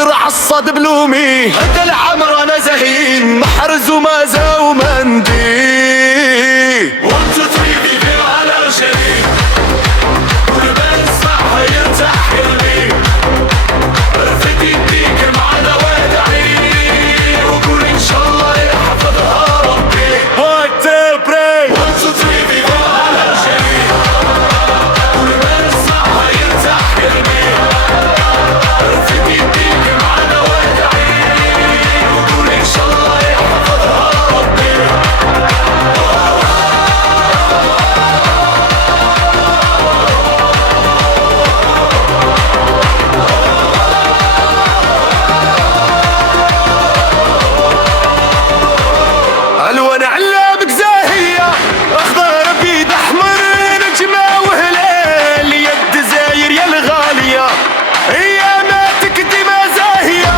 الفجر عالصد بلومي، هذا العمر انا زهين محرز ومازا ومندي. وانت تريدي في على شريك كل ما نسمعها يرتاح قلبي. رفدت يديك معنا وادعي وقول ان شاء الله يحفظها ربي. وانت بري وانت تريدي في على شريك كل ما نسمعها يرتاح قلبي. رفدت يديك معنا وادعي وقول ان شاء الله يحفظها ربي. الوان علامك زاهية اخضر بيد احمر نجمة وهلال يا الجزاير يا الغالية اياماتك ديما زاهية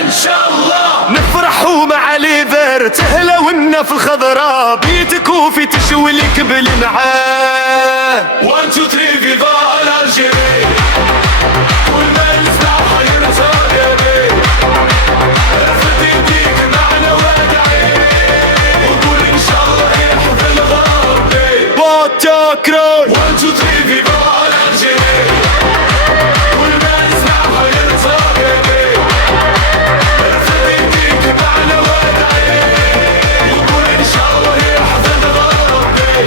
ان شاء الله نفرحوا مع ليفر تهلا ونا في الخضراء بيتك وفي تشويلك بالمعاه. 1 2 3 فيفا الجيري كل ما نسمعها يرتاح قلبي. رفدت يديك معنا وادعي وقول ان شاء الله يحفظها ربي. باتاكرون 1 2 3 فيفا الجيري كل ما نسمعها يرتاح قلبي. رفدت يديك معنا وادعي وقول ان شاء الله يحفظها ربي.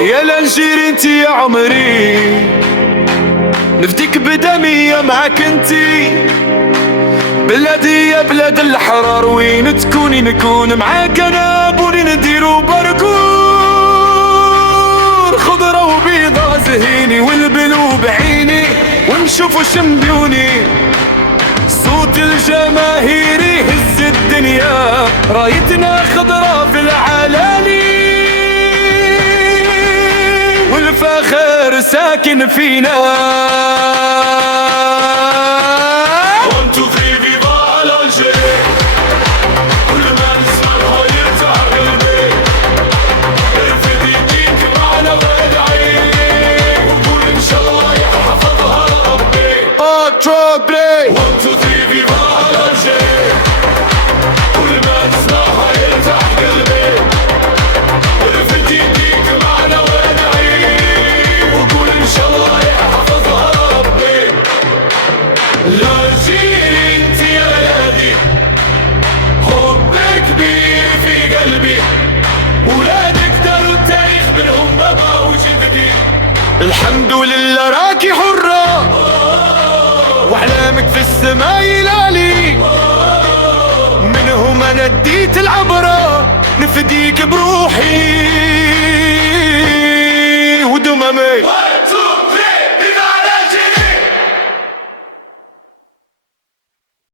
يا لنجيري انتي يا عمري نفديك بدمي معاك انتي. بلادي يا بلاد الحرار وين تكوني نكون معاك انا. بوني نديرو باركور خضرة وبيضة زهيني والبلو بعيني ونشوفو شمبيوني. صوت الجماهيري هز الدنيا رايتنا خضرة في العلالي والفخر ساكن فينا. 1 2 3 فيفا الجيري كل ما نسمعها يرتاح قلبي. رفد يديك معنا وادعي وقول ان شاء الله يحفظها ربي. اكتروبلي 1 2 3 فيفا الجيري كل ما نسمعها يرتاح قلبي. رفد يديك معنا وادعي وقول ان شاء الله يحفظها ربي. لا جيري انت يا بلادي حبك كبير في قلبي. ولادك داروا التاريخ منهم بابا وجدتي. الحمد لله راكي حرة واحلامك في السماء يلالي. منهم انا اديت العبرة نفديك بروحي ودممي.